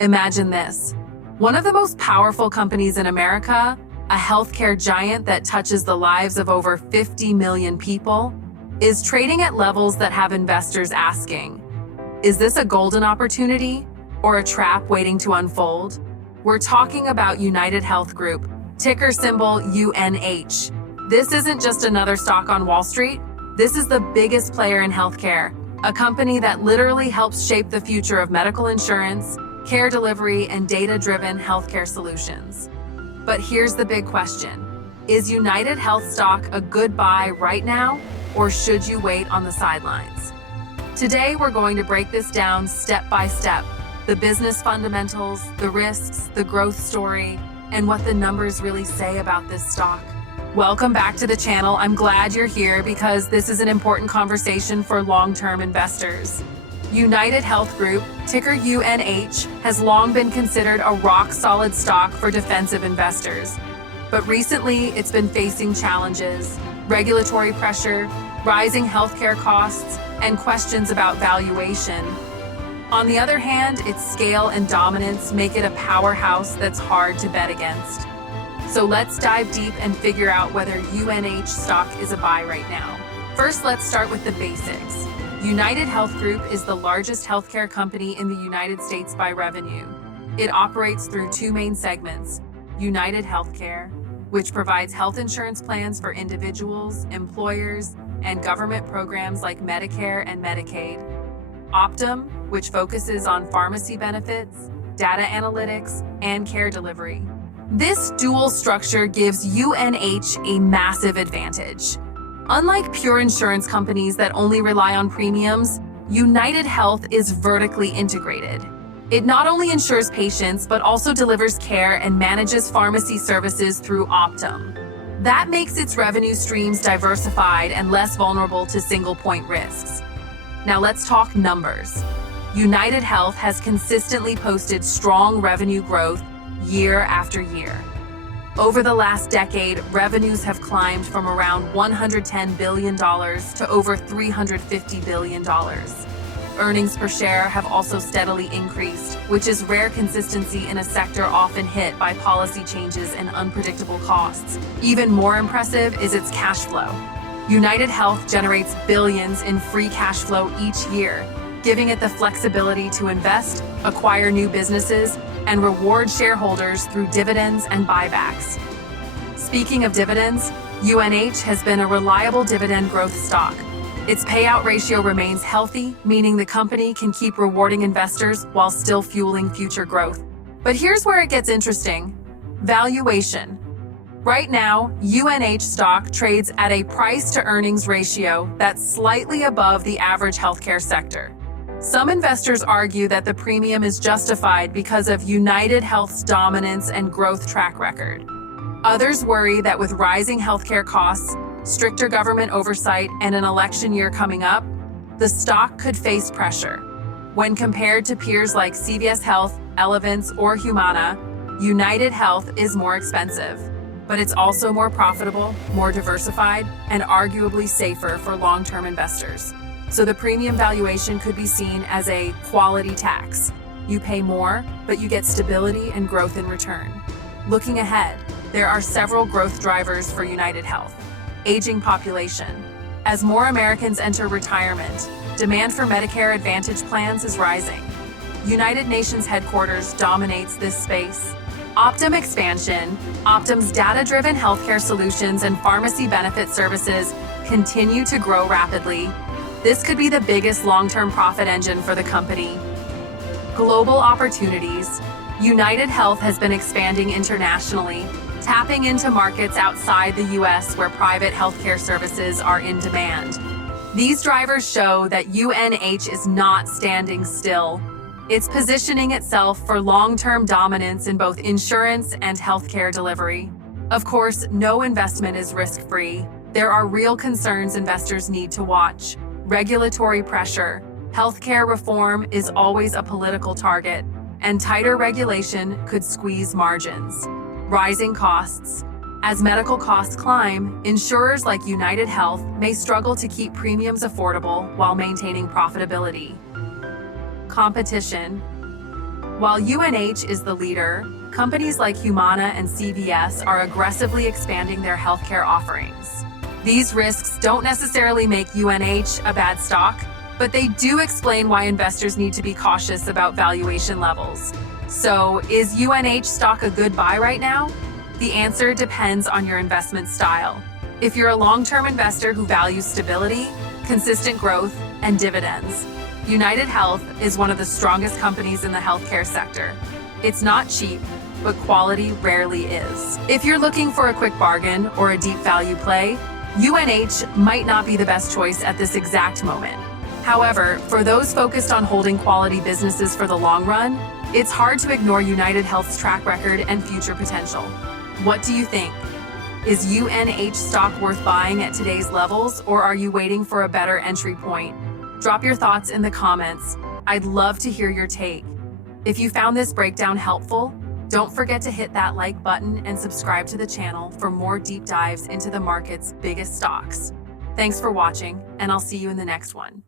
Imagine this. One of the most powerful companies in America, a healthcare giant that touches the lives of over 50 million people, is trading at levels that have investors asking, is this a golden opportunity or a trap waiting to unfold? We're talking about UnitedHealth Group, ticker symbol UNH. This isn't just another stock on Wall Street. This is the biggest player in healthcare, a company that literally helps shape the future of medical insurance, care delivery, and data-driven healthcare solutions. But here's the big question. Is UnitedHealth stock a good buy right now, or should you wait on the sidelines? Today, we're going to break this down step by step. The business fundamentals, the risks, the growth story, and what the numbers really say about this stock. Welcome back to the channel. I'm glad you're here because this is an important conversation for long-term investors. UnitedHealth Group, ticker UNH, has long been considered a rock-solid stock for defensive investors. But recently, it's been facing challenges, regulatory pressure, rising healthcare costs, and questions about valuation. On the other hand, its scale and dominance make it a powerhouse that's hard to bet against. So let's dive deep and figure out whether UNH stock is a buy right now. First, let's start with the basics. UnitedHealth Group is the largest healthcare company in the United States by revenue. It operates through two main segments: UnitedHealthcare, which provides health insurance plans for individuals, employers, and government programs like Medicare and Medicaid; Optum, which focuses on pharmacy benefits, data analytics, and care delivery. This dual structure gives UNH a massive advantage. Unlike pure insurance companies that only rely on premiums, UnitedHealth is vertically integrated. It not only insures patients, but also delivers care and manages pharmacy services through Optum. That makes its revenue streams diversified and less vulnerable to single-point risks. Now let's talk numbers. UnitedHealth has consistently posted strong revenue growth year after year. Over the last decade, revenues have climbed from around $110 billion to over $350 billion. Earnings per share have also steadily increased, which is rare consistency in a sector often hit by policy changes and unpredictable costs. Even more impressive is its cash flow. UnitedHealth generates billions in free cash flow each year, giving it the flexibility to invest, acquire new businesses, and reward shareholders through dividends and buybacks. Speaking of dividends, UNH has been a reliable dividend growth stock. Its payout ratio remains healthy, meaning the company can keep rewarding investors while still fueling future growth. But here's where it gets interesting: valuation. Right now, UNH stock trades at a price-to-earnings ratio that's slightly above the average healthcare sector. Some investors argue that the premium is justified because of UnitedHealth's dominance and growth track record. Others worry that with rising healthcare costs, stricter government oversight, and an election year coming up, the stock could face pressure. When compared to peers like CVS Health, Elevance, or Humana, UnitedHealth is more expensive. But it's also more profitable, more diversified, and arguably safer for long-term investors. So the premium valuation could be seen as a quality tax. You pay more, but you get stability and growth in return. Looking ahead, there are several growth drivers for UnitedHealth. Aging population. As more Americans enter retirement, demand for Medicare Advantage plans is rising. United Nations headquarters dominates this space. Optum expansion. Optum's data-driven healthcare solutions and pharmacy benefit services continue to grow rapidly. This could be the biggest long-term profit engine for the company. Global opportunities. UnitedHealth has been expanding internationally, tapping into markets outside the U.S. where private healthcare services are in demand. These drivers show that UNH is not standing still. It's positioning itself for long-term dominance in both insurance and healthcare delivery. Of course, no investment is risk-free. There are real concerns investors need to watch. Regulatory pressure. Healthcare reform is always a political target, and tighter regulation could squeeze margins. Rising costs. As medical costs climb, insurers like UnitedHealth may struggle to keep premiums affordable while maintaining profitability. Competition. While UNH is the leader, companies like Humana and CVS are aggressively expanding their healthcare offerings. These risks don't necessarily make UNH a bad stock, but they do explain why investors need to be cautious about valuation levels. So, is UNH stock a good buy right now? The answer depends on your investment style. If you're a long-term investor who values stability, consistent growth, and dividends, UnitedHealth is one of the strongest companies in the healthcare sector. It's not cheap, but quality rarely is. If you're looking for a quick bargain or a deep value play, UNH might not be the best choice at this exact moment. However, for those focused on holding quality businesses for the long run, it's hard to ignore UnitedHealth's track record and future potential. What do you think? Is UNH stock worth buying at today's levels, or are you waiting for a better entry point? Drop your thoughts in the comments. I'd love to hear your take. If you found this breakdown helpful, don't forget to hit that like button and subscribe to the channel for more deep dives into the market's biggest stocks. Thanks for watching, and I'll see you in the next one.